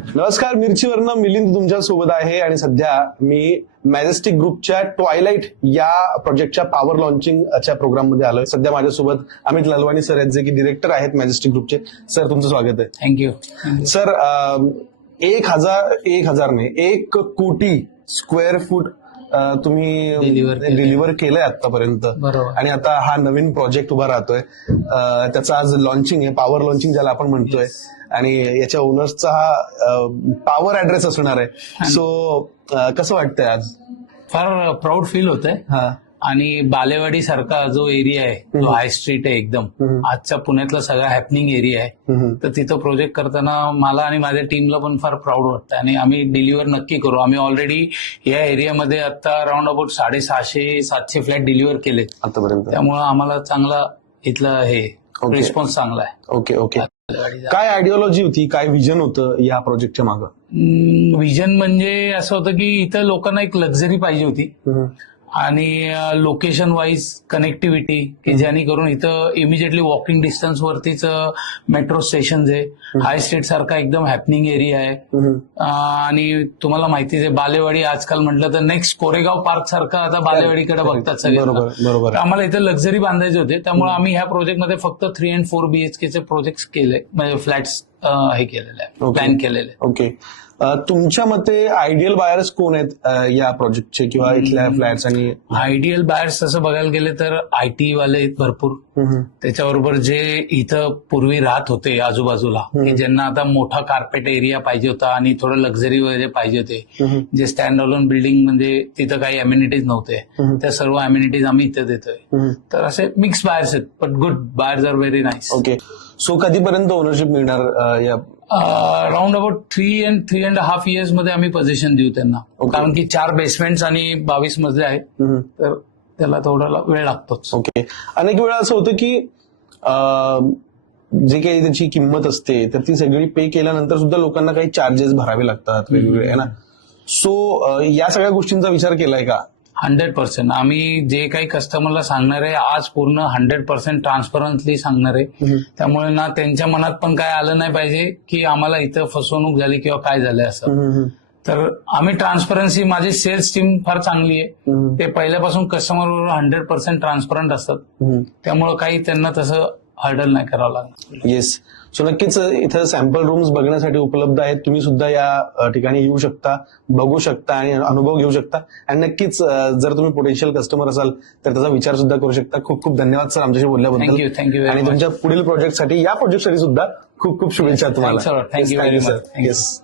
नमस्कार, मिरचीवरनं मिलिंद तुमच्या सोबत आहे आणि सध्या मी मॅजेस्टिक ग्रुपच्या ट्वायलाइट या प्रोजेक्टच्या पॉवर लॉन्चिंगच्या प्रोग्राम मध्ये आलोय. सध्या माझ्यासोबत अमित लालवाणी सर आहेत, जे की डिरेक्टर आहेत मॅजेस्टिक ग्रुपचे. सर, तुमचं स्वागत आहे. थँक्यू. सर, 1 कोटी स्क्वेअर फूट तुम्ही डिलिव्हर केलंय आतापर्यंत. बरोबर. आणि आता हा नवीन प्रोजेक्ट उभा राहतोय. त्याचं आज लॉन्चिंग आहे, पॉवर लॉन्चिंग ज्याला आपण म्हणतोय. आणि याच्या ओनर्सचा हा पॉवर ऍड्रेस असणार आहे. सो कसं वाटतंय आज? फार प्राऊड फील होतंय. आणि बालेवाडी सारखा जो एरिया आहे, जो हाय स्ट्रीट आहे एकदम, आजच्या पुण्यातला सगळा हॅपनिंग एरिया आहे. तर तिथं प्रोजेक्ट करताना मला आणि माझ्या टीमला पण फार प्राऊड वाटतं. आणि आम्ही डिलिव्हर नक्की करू. आम्ही ऑलरेडी या एरियामध्ये आता अराउंड अबाउट 650-700 फ्लॅट डिलिव्हर केले आतापर्यंत. त्यामुळे आम्हाला चांगला इथला हे रिस्पॉन्स चांगला आहे. ओके. काय आयडिओलॉजी होती, काय विजन होतं या प्रोजेक्टच्या मागं? विजन म्हणजे असं होतं की इथं लोकांना एक लक्झरी पाहिजे होती आणि लोकेशन वाईज कनेक्टिव्हिटी, की जेणेकरून इथं इमिजिएटली वॉकिंग डिस्टन्स वरतीच मेट्रो स्टेशन आहे. हाय स्ट्रीट सारखा एकदम हॅपनिंग एरिया आहे. आणि तुम्हाला माहितीच आहे, बालेवाडी आजकाल म्हटलं तर नेक्स्ट कोरेगाव पार्क सारखं आता बालेवाडीकडे बघतात सगळे. बरोबर. आम्हाला इथं लक्झरी बांधायचे होते, त्यामुळे आम्ही ह्या प्रोजेक्टमध्ये फक्त 3 and 4 BHK चे प्रोजेक्ट केले, म्हणजे फ्लॅट्स हे केलेले आहे, प्लॅन केलेले. ओके. तुमच्या मते आयडियल बायर्स कोण आहेत या प्रोजेक्टचे किंवा इथल्या फ्लॅट्स? आणि आयडियल बायर्स असं बघायला गेले तर IT वाले आहेत भरपूर. त्याच्याबरोबर जे इथं पूर्वी राहत होते आजूबाजूला, की ज्यांना आता मोठा कार्पेट एरिया पाहिजे होता आणि थोडं लक्झरी वगैरे पाहिजे होते, जे स्टँड अलोन बिल्डिंग म्हणजे तिथं काही अम्युनिटीज नव्हते, त्या सर्व अम्युनिटीज आम्ही इथं देतोय. तर असे मिक्स बायर्स आहेत, but good buyers are very nice. Okay. So कधीपर्यंत ओनरशिप मिळणार या? अराउंड अबाउट 3 and 3.5 years मध्ये आम्ही पोझिशन देऊ त्यांना. कारण की 4 बेसमेंट्स आणि 22 मजले आहेत, तर त्याला थोडा वेळ लागतोच. ओके. अनेक वेळा असं होतं की जे काही त्याची किंमत असते तर ती सगळी पे केल्यानंतर सुद्धा लोकांना काही चार्जेस भरावे लागतात वेगवेगळे, आहे ना? सो या सगळ्या गोष्टींचा विचार केलाय का? 100%. आम्ही जे काही कस्टमरला सांगणार आहे आज पूर्ण 100% ट्रान्सपरन्सली सांगणार आहे. त्यामुळे ना त्यांच्या मनात पण काय आलं नाही पाहिजे की आम्हाला इथं फसवणूक झाली किंवा काय झालंय असं. तर आम्ही ट्रान्सपरन्सी, माझी सेल्स टीम फार चांगली आहे. ते पहिल्यापासून कस्टमरवर 100% ट्रान्सपरंट असतात, त्यामुळे काही त्यांना तसं हर्डल नाही करावं लागणार. येस. सो नक्कीच इथं सॅम्पल रूम्स बघण्यासाठी उपलब्ध आहेत. तुम्ही सुद्धा या ठिकाणी येऊ शकता, बघू शकता आणि अनुभव घेऊ शकता. आणि नक्कीच जर तुम्ही पोटेन्शियल कस्टमर असाल तर त्याचा विचार सुद्धा करू शकता. खूप खूप धन्यवाद सर आमच्याशी बोलल्याबद्दल. थँक्यू. आणि तुमच्या पुढील प्रोजेक्टसाठी, या प्रोजेक्टसाठी सुद्धा खूप खूप शुभेच्छा तुम्हाला. Thank you very much. येस.